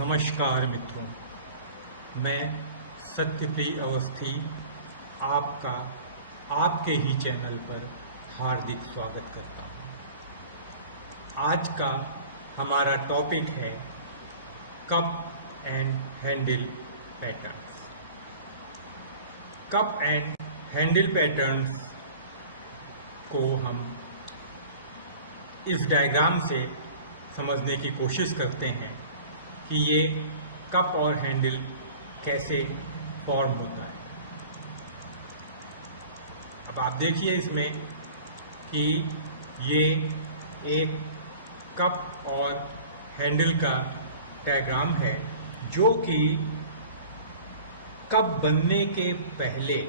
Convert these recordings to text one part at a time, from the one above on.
नमस्कार मित्रों, मैं सत्यप्रिय अवस्थी आपका आपके ही चैनल पर हार्दिक स्वागत करता हूँ। आज का हमारा टॉपिक है cup and handle patterns. Cup and handle patterns को हम इस डायग्राम से समझने की कोशिश करते हैं कि ये कप और हैंडल कैसे फॉर्म होता है। अब आप देखिए इसमें कि ये एक कप और हैंडल का डायग्राम है जो कि कप बनने के पहले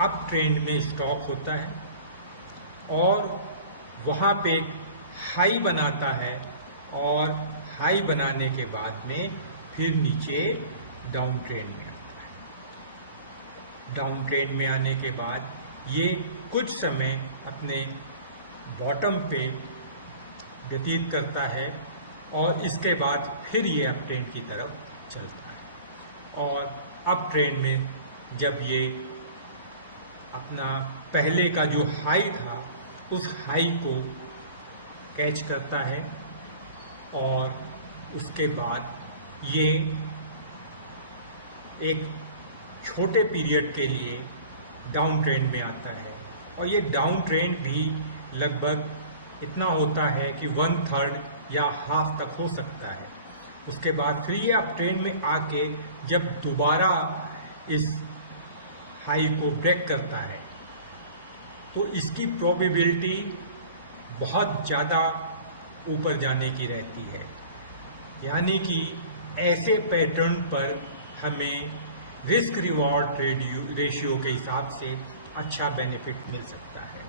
अप ट्रेंड में स्टॉक होता है और वहाँ पे हाई बनाता है और हाई बनाने के बाद में फिर नीचे डाउन ट्रेंड में आता है। डाउन ट्रेंड में आने के बाद ये कुछ समय अपने बॉटम पे व्यतीत करता है और इसके बाद फिर ये अप ट्रेंड की तरफ चलता है। और अप ट्रेंड में जब ये अपना पहले का जो हाई था उस हाई को कैच करता है और उसके बाद ये एक छोटे पीरियड के लिए डाउन ट्रेंड में आता है और ये डाउन ट्रेंड भी लगभग इतना होता है कि 1/3 या हाफ तक हो सकता है। उसके बाद फिर ये अप ट्रेंड में आके जब दोबारा इस हाई को ब्रेक करता है तो इसकी प्रोबेबिलिटी बहुत ज़्यादा ऊपर जाने की रहती है। यानी कि ऐसे पैटर्न पर हमें रिस्क रिवॉर्ड रेशियो के हिसाब से अच्छा बेनिफिट मिल सकता है।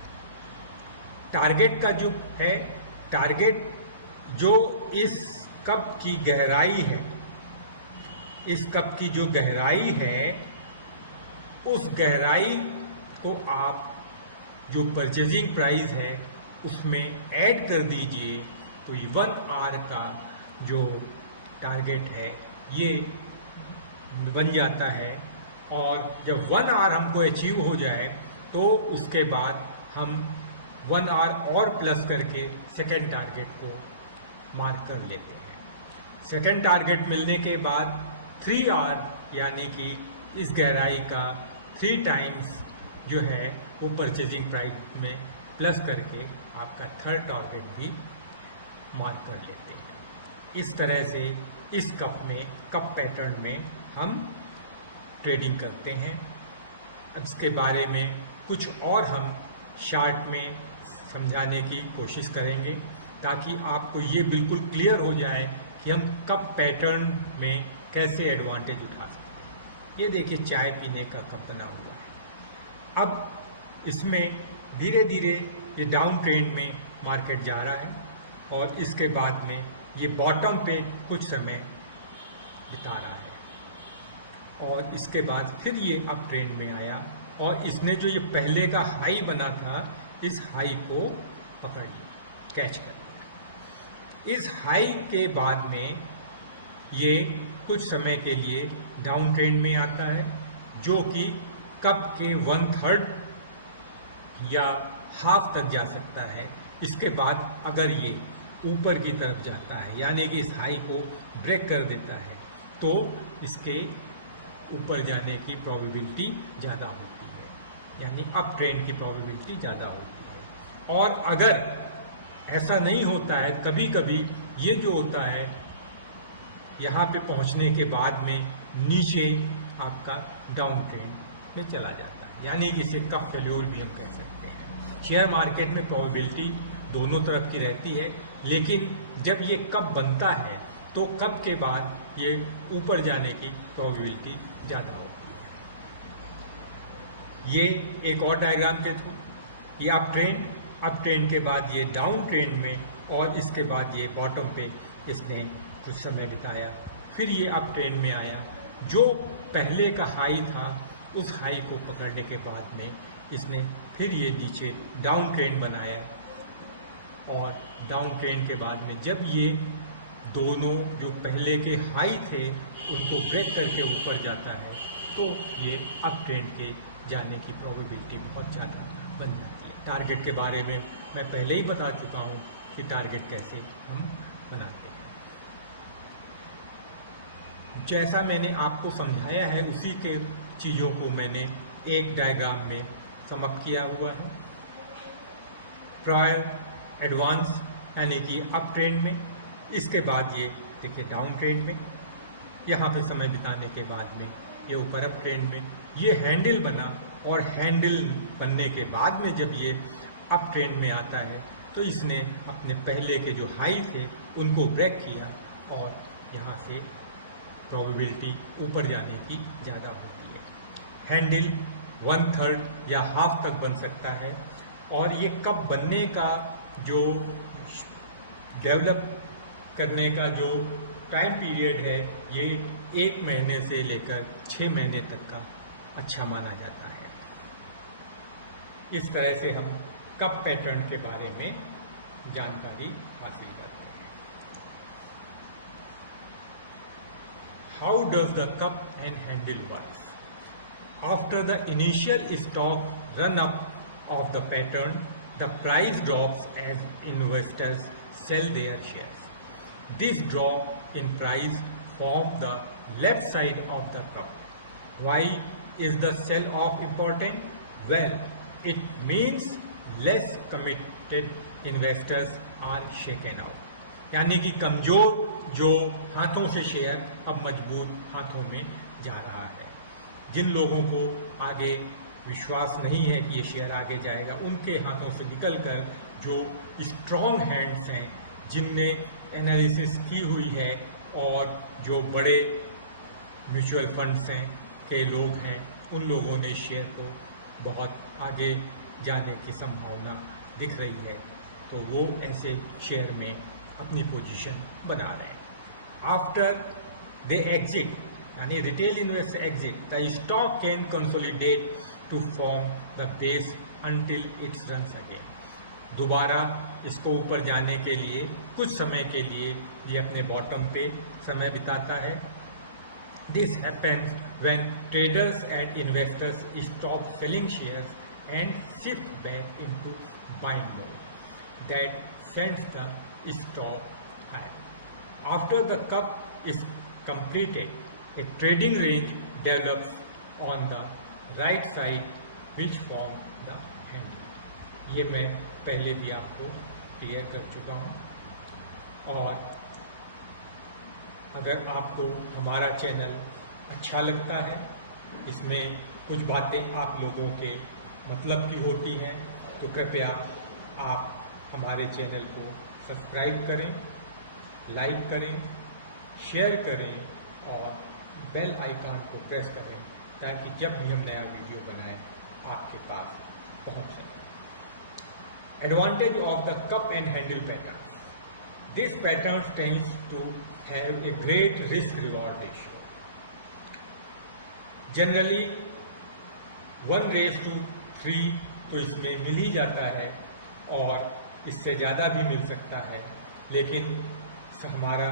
टारगेट का जो है, टारगेट जो इस कप की गहराई है, इस कप की जो गहराई है उस गहराई को आप जो परचेजिंग प्राइस है उसमें ऐड कर दीजिए तो 1 आवर का जो टारगेट है ये बन जाता है। और जब 1 आवर हमको अचीव हो जाए तो उसके बाद हम 1 आवर और प्लस करके सेकेंड टारगेट को मार्क कर लेते हैं। सेकेंड टारगेट मिलने के बाद 3 आवर यानी कि इस गहराई का 3 टाइम्स जो है वो परचेजिंग प्राइस में प्लस करके आपका थर्ड टारगेट भी मार्क कर लेते हैं। इस तरह से इस कप में, कप पैटर्न में हम ट्रेडिंग करते हैं। इसके बारे में कुछ और हम शार्ट में समझाने की कोशिश करेंगे ताकि आपको ये बिल्कुल क्लियर हो जाए कि हम कप पैटर्न में कैसे एडवांटेज उठा सकते हैं। ये देखिए चाय पीने का कप बना हुआ है। अब इसमें धीरे धीरे ये डाउन ट्रेंड में मार्केट जा रहा है और इसके बाद में ये बॉटम पे कुछ समय बिता रहा है और इसके बाद फिर ये अप ट्रेंड में आया और इसने जो ये पहले का हाई बना था इस हाई को पकड़ लिया, कैच कर लिया। इस हाई के बाद में ये कुछ समय के लिए डाउन ट्रेंड में आता है जो कि कप के 1/3 या हाफ तक जा सकता है। इसके बाद अगर ये ऊपर की तरफ जाता है यानी कि इस हाई को ब्रेक कर देता है तो इसके ऊपर जाने की प्रोबेबिलिटी ज़्यादा होती है, यानी अप ट्रेंड की प्रोबेबिलिटी ज़्यादा होती है। और अगर ऐसा नहीं होता है, कभी कभी ये जो होता है यहाँ पे पहुँचने के बाद में नीचे आपका डाउन ट्रेंड में चला जाता है, यानी कि इसे कप फेल्योर भी हम कह सकते हैं। शेयर मार्केट में प्रोबेबिलिटी दोनों तरफ की रहती है, लेकिन जब ये कप बनता है तो कप के बाद ये ऊपर जाने की प्रोबेबिलिटी ज़्यादा होती है। ये एक और डायग्राम के थ्रू ये अप ट्रेंड के बाद ये डाउन ट्रेंड में और इसके बाद ये बॉटम पे इसने कुछ समय बिताया, फिर ये अप ट्रेंड में आया। जो पहले का हाई था उस हाई को पकड़ने के बाद में इसने फिर ये नीचे डाउन ट्रेंड बनाया और डाउन ट्रेंड के बाद में जब ये दोनों जो पहले के हाई थे उनको ब्रेक करके ऊपर जाता है तो ये अप ट्रेंड के जाने की प्रोबेबिलिटी बहुत ज़्यादा बन जाती है। टारगेट के बारे में मैं पहले ही बता चुका हूँ कि टारगेट कैसे हम बनाते हैं। जैसा मैंने आपको समझाया है उसी के चीज़ों को मैंने एक डायग्राम में समअप किया हुआ है। प्रायर एडवांस यानी कि अप ट्रेंड में, इसके बाद ये देखिए डाउन ट्रेंड में, यहाँ पे समय बिताने के बाद में ये ऊपर अप ट्रेंड में, ये हैंडल बना और हैंडल बनने के बाद में जब ये अप ट्रेंड में आता है तो इसने अपने पहले के जो हाई थे उनको ब्रेक किया और यहाँ से प्रोबेबिलिटी ऊपर जाने की ज़्यादा होती है। हैंडल 1/3 या हाफ तक बन सकता है और ये कब बनने का जो डेवलप करने का जो टाइम पीरियड है ये 1 महीने से लेकर 6 महीने तक का अच्छा माना जाता है। इस तरह से हम कप पैटर्न के बारे में जानकारी हासिल करते हैं। How does the cup and handle work? After the initial stock run up of the pattern, the price drops as investors sell their shares. This drop in price forms the left side of the cup. Why is the sell off important? Well, it means less committed investors are shaken out. यानी कि कमजोर जो हाथों से share अब मजबूत हाथों में जा रहा है। जिन लोगों को आगे विश्वास नहीं है कि ये शेयर आगे जाएगा, उनके हाथों से निकलकर जो स्ट्रॉन्ग हैंड्स हैं, जिनने एनालिसिस की हुई है और जो बड़े म्यूचुअल फंड्स हैं के लोग हैं, उन लोगों ने शेयर को बहुत आगे जाने की संभावना दिख रही है, तो वो ऐसे शेयर में अपनी पोजीशन बना रहे हैं। आफ्टर दे एग्जिट यानी retail investor exit, the stock can consolidate to form the base until it's runs again. दोबारा इसको ऊपर जाने के लिए कुछ समय के लिए ये अपने बॉटम पे समय बिताता है। This happens when traders and investors stop selling shares and shift back into buying mode that sends the stock high. After the cup is completed, a trading range develops on the right side which form the handle। ये मैं पहले भी आपको clear कर चुका हूँ। और अगर आपको हमारा चैनल अच्छा लगता है, इसमें कुछ बातें आप लोगों के मतलब की होती हैं, तो कृपया आप हमारे चैनल को सब्सक्राइब करें, लाइक करें, शेयर करें और बेल आइकन को प्रेस करें ताकि जब भी हम नया वीडियो बनाएं आपके पास पहुंच सके। Advantage of the cup and handle pattern. This pattern tends to have a great risk reward ratio. Generally 1:3 तो इसमें मिल ही जाता है और इससे ज़्यादा भी मिल सकता है, लेकिन हमारा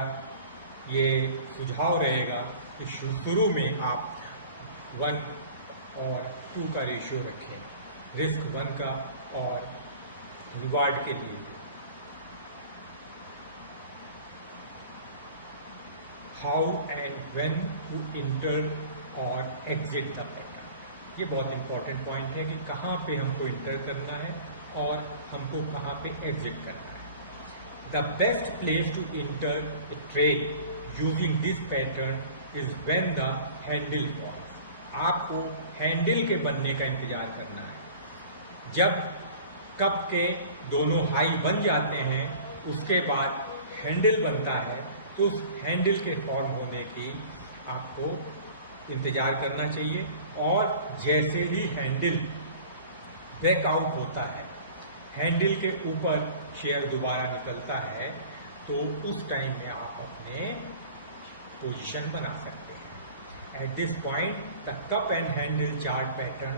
ये सुझाव रहेगा कि शुरू में आप 1 और 2 का रेशियो रखें, रिस्क 1 का और रिवार्ड के लिए। How and when to enter और एग्जिट द पैटर्न। ये बहुत इंपॉर्टेंट पॉइंट है कि कहाँ पे हमको इंटर करना है और हमको कहाँ पे एग्जिट करना है। The best place to enter a trade using this pattern is when the handle falls. आपको हैंडल के बनने का इंतजार करना है। जब कप के दोनों हाई बन जाते हैं उसके बाद हैंडल बनता है, तो उस हैंडल के फॉर्म होने की आपको इंतजार करना चाहिए। और जैसे ही हैंडल ब्रेकआउट होता है, हैंडल के ऊपर शेयर दोबारा निकलता है, तो उस टाइम में आप अपने पोजीशन बना सकते हैं। At this point the cup and handle chart pattern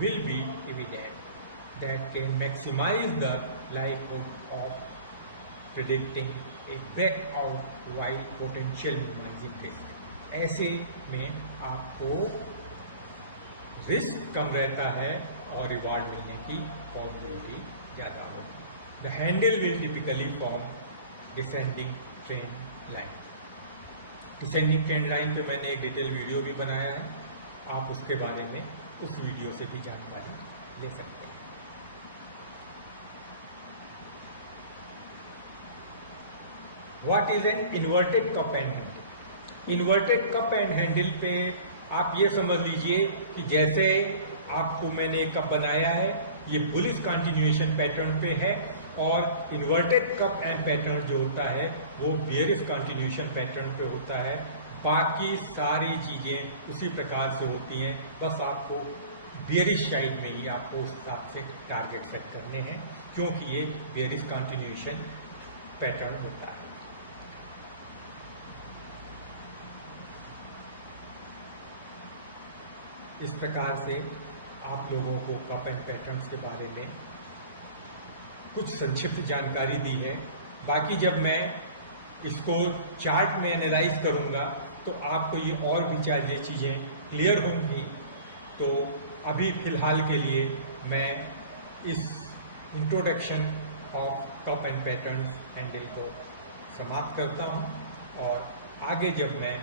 will be evident that can maximise the likelihood of predicting एक breakout wide potential minimising technique. ऐसे में आपको रिस्क कम रहता है और रिवार्ड मिलने की पॉसिबिलिटी ज़्यादा होगी। The handle will typically form descending trend line. Descending trend line पे मैंने एक डिटेल वीडियो भी बनाया है, आप उसके बारे में उस वीडियो से भी जानकारी ले सकते हैं। What is an inverted cup and handle? Inverted cup and handle पे आप ये समझ लीजिए कि जैसे आपको मैंने एक कप बनाया है, ये बुलिश कंटिन्यूएशन पैटर्न पे है, और इन्वर्टेड कप एंड पैटर्न जो होता है वो बेयरिश कंटिन्यूएशन पैटर्न पे होता है। बाकी सारी चीजें उसी प्रकार से होती हैं, बस आपको बेयरिश साइड में ही आपको उस हिसाब से टारगेट सेट करने हैं, क्योंकि ये बेयरिश कंटिन्यूएशन पैटर्न होता है। इस प्रकार से आप लोगों को कप एंड पैटर्न्स के बारे में कुछ संक्षिप्त जानकारी दी है। बाकी जब मैं इसको चार्ट में एनालाइज करूंगा तो आपको ये और भी सारी चीज़ें क्लियर होंगी। तो अभी फिलहाल के लिए मैं इस introduction of cup and patterns handle को समाप्त करता हूँ, और आगे जब मैं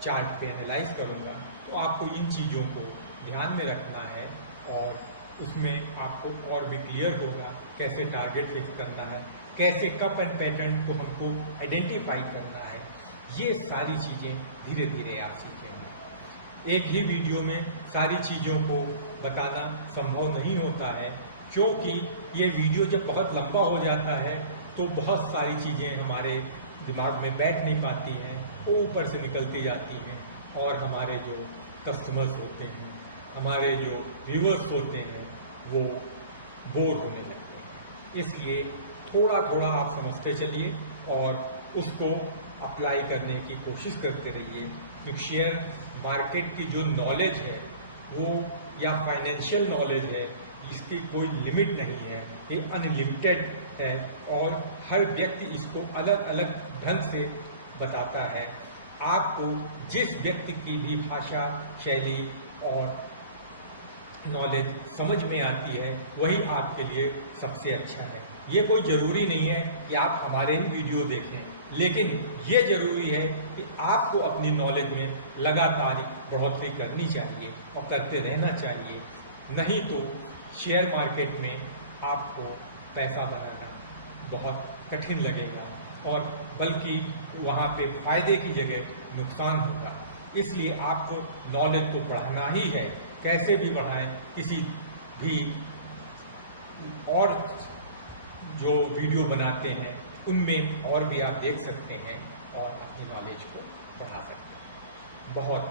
चार्ट पे एनालाइज करूंगा तो आपको इन चीज़ों को ध्यान में रखना है, और उसमें आपको और भी क्लियर होगा कैसे टारगेट फिक्स करना है, कैसे कप एंड पैटर्न को हमको आइडेंटिफाई करना है। ये सारी चीज़ें धीरे धीरे आप सीखेंगे। एक ही वीडियो में सारी चीज़ों को बताना संभव नहीं होता है, क्योंकि ये वीडियो जब बहुत लंबा हो जाता है तो बहुत सारी चीज़ें हमारे दिमाग में बैठ नहीं पाती हैं, ऊपर से निकलती जाती हैं, और हमारे जो कस्टमर्स होते हैं, हमारे जो व्यूअर्स होते हैं, वो बोर होने लगते हैं। इसलिए थोड़ा थोड़ा आप समझते चलिए और उसको अप्लाई करने की कोशिश करते रहिए, क्योंकि शेयर मार्केट की जो नॉलेज है वो, या फाइनेंशियल नॉलेज है, इसकी कोई लिमिट नहीं है, ये अनलिमिटेड है, और हर व्यक्ति इसको अलग अलग ढंग से बताता है। आपको जिस व्यक्ति की भी भाषा शैली और नॉलेज समझ में आती है वही आपके लिए सबसे अच्छा है। ये कोई ज़रूरी नहीं है कि आप हमारे ही वीडियो देखें, लेकिन ये ज़रूरी है कि आपको अपनी नॉलेज में लगातार बढ़ोतरी करनी चाहिए और करते रहना चाहिए। नहीं तो शेयर मार्केट में आपको पैसा बनाना बहुत कठिन लगेगा, और बल्कि वहाँ पे फायदे की जगह नुकसान होगा। इसलिए आपको नॉलेज को बढ़ाना ही है, कैसे भी बढ़ाएं। किसी भी और जो वीडियो बनाते हैं उनमें और भी आप देख सकते हैं और अपनी नॉलेज को बढ़ा सकते हैं। बहुत